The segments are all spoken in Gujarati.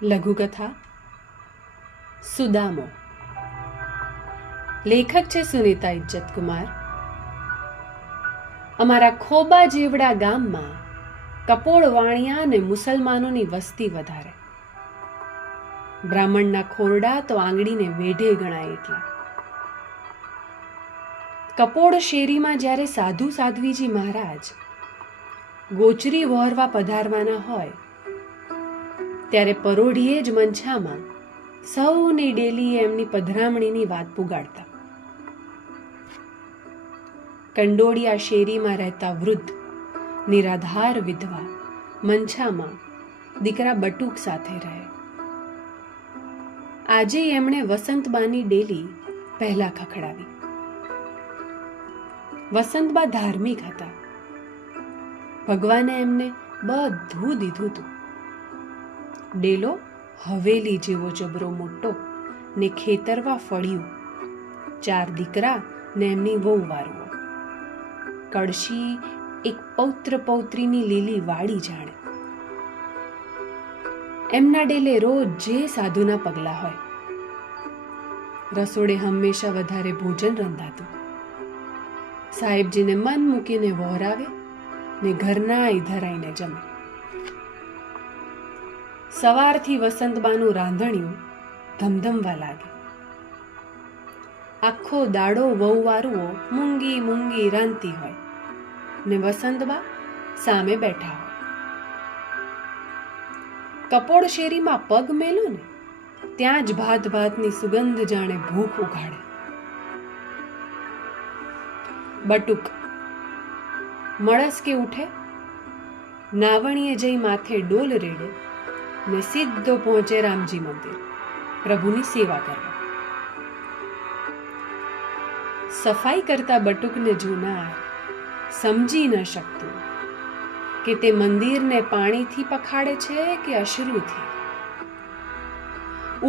લઘુકથા સુદામો. લેખક છે સુનીતા ઇજ્જતકુમાર. અમારા ખોબા જેવડા ગામમાં કપોળ વાણિયા અને મુસલમાનોની વસ્તી વધારે. બ્રાહ્મણના ખોરડા તો આંગળીને વેઢે ગણાય એટલા. કપોળ શેરીમાં જ્યારે સાધુ સાધ્વીજી મહારાજ ગોચરી વહોરવા પધારવાના હોય ત્યારે પરોઢીએ જ મંછામાં સૌની ડેલીએ એમની પધરામણીની વાત પુગાડતા. કંડોળિયા શેરીમાં રહેતા વૃદ્ધ નિરાધાર વિધવા મંછામાં દીકરા બટુક સાથે રહે. આજે એમણે વસંતબાની ડેલી પહેલા ખખડાવી. વસંતબા ધાર્મિક હતા. ભગવાને એમને બધું દીધું હતું. ડેલો હવેલી જેવો જબરો મોટો ને ખેતરવા ફળ્યું, 4 દીકરા ને એમની વહુ વારવો, કળશી એક પૌત્ર પૌત્રીની લીલી વાડી જાણે. એમના ડેલે રોજ જે સાધુના પગલા હોય. રસોડે હંમેશા વધારે ભોજન રંધાતું. સાહેબજીને મન મૂકીને વહોરાવે ને ઘરના ધરાઈને જમે. સવારથી વસંતબાનું રાંધણિયું ધમધમવા લાગે. આખો દાડો વહુ વારુઓ મૂંગી મૂંગી રાંધતી હોય ને વસંતબા સામે બેઠા હોય. કપોળ શેરીમાં પગ મેલો ને ત્યાં જ ભાત ભાતની સુગંધ જાણે ભૂખ ઉઘાડે. બટુક મળસ્કે ઉઠે, નાવણીએ જઈ માથે ડોલ રેડે ને સીધો પહોંચે રામજી મંદિર પ્રભુની સેવા કરવા. સફાઈ કરતા બટુકને જોનાર સમજી ન શકતું કે તે મંદિરને પાણીથી પખાડે છે કે અશ્રુથી,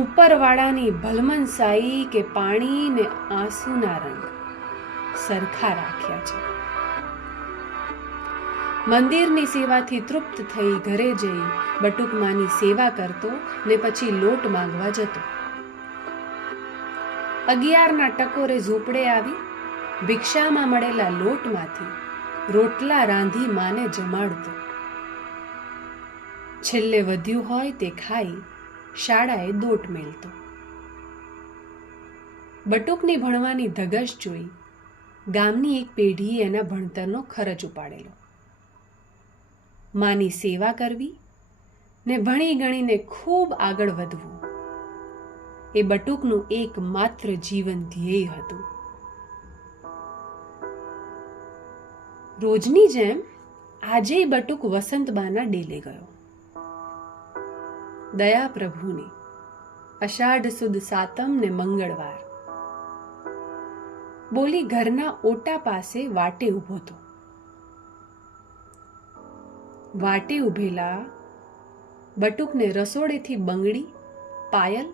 ઉપરવાળાની ભલમનસાઈ કે પાણી ને આંસુના રંગ સરખા રાખ્યા છે. મંદિરની સેવાથી તૃપ્ત થઈ ઘરે જઈ બટુકમાની સેવા કરતો ને પછી લોટ માંગવા જતો. 11ના ટકોરે ઝૂંપડે આવી ભિક્ષામાં મળેલા લોટમાંથી રોટલા રાંધી માને જમાડતો. છેલ્લે વધ્યું હોય તે ખાઈ શાળાએ દોટ મેલતો. બટુકની ભણવાની ધગશ જોઈ ગામની એક પેઢીએ એના ભણતરનો ખર્ચ ઉપાડેલો. માની સેવા કરવી ને ભણી ગણીને ખૂબ આગળ વધવું એ બટુકનું એકમાત્ર જીવન ધ્યેય હતું. રોજની જેમ આજે બટુક વસંતબાના ડેલે ગયો. દયા પ્રભુની અષાઢ સુદ સાતમ ને મંગળવાર. બોલી ઘરના ઓટા પાસે વાટે ઊભો હતો. વાટે ઊભેલા બટુકને રસોડેથી બંગડી, પાયલ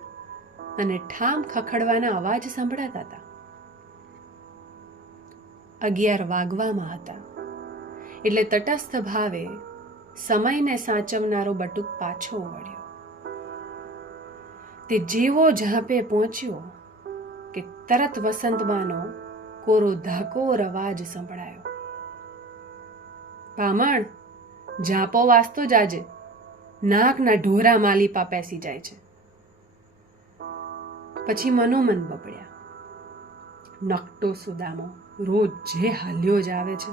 અને ઠામ ખખડવાના અવાજ સંભળાતા હતા. 11 વાગવામાં હતા એટલે તટસ્થ ભાવે સમયને સાચવનારો બટુક પાછો વળ્યો. તે જેવો ઝાંપે પહોંચ્યો કે તરત વસંતબાનો કોરો ધાકોર અવાજ સંભળાયો. ભામણ, ઝાંપો વાસતો જાજે, નાકના ઢોરા માલીપા પેસી જાય છે. પછી મનોમન બબડ્યા, નકટો સુદામો રોજ જે હાલ્યો જ આવે છે.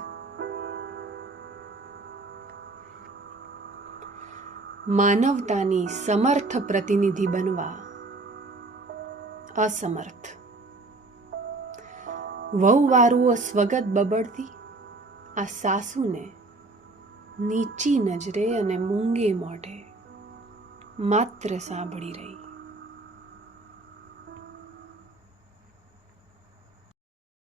માનવતાની સમર્થ પ્રતિનિધિ બનવા અસમર્થ. વહુ વારુઓ સ્વગત બબડતી આ સાસુને નીચી નજરે અને મૂંગે મોઢે માત્ર સાંભળી રહી.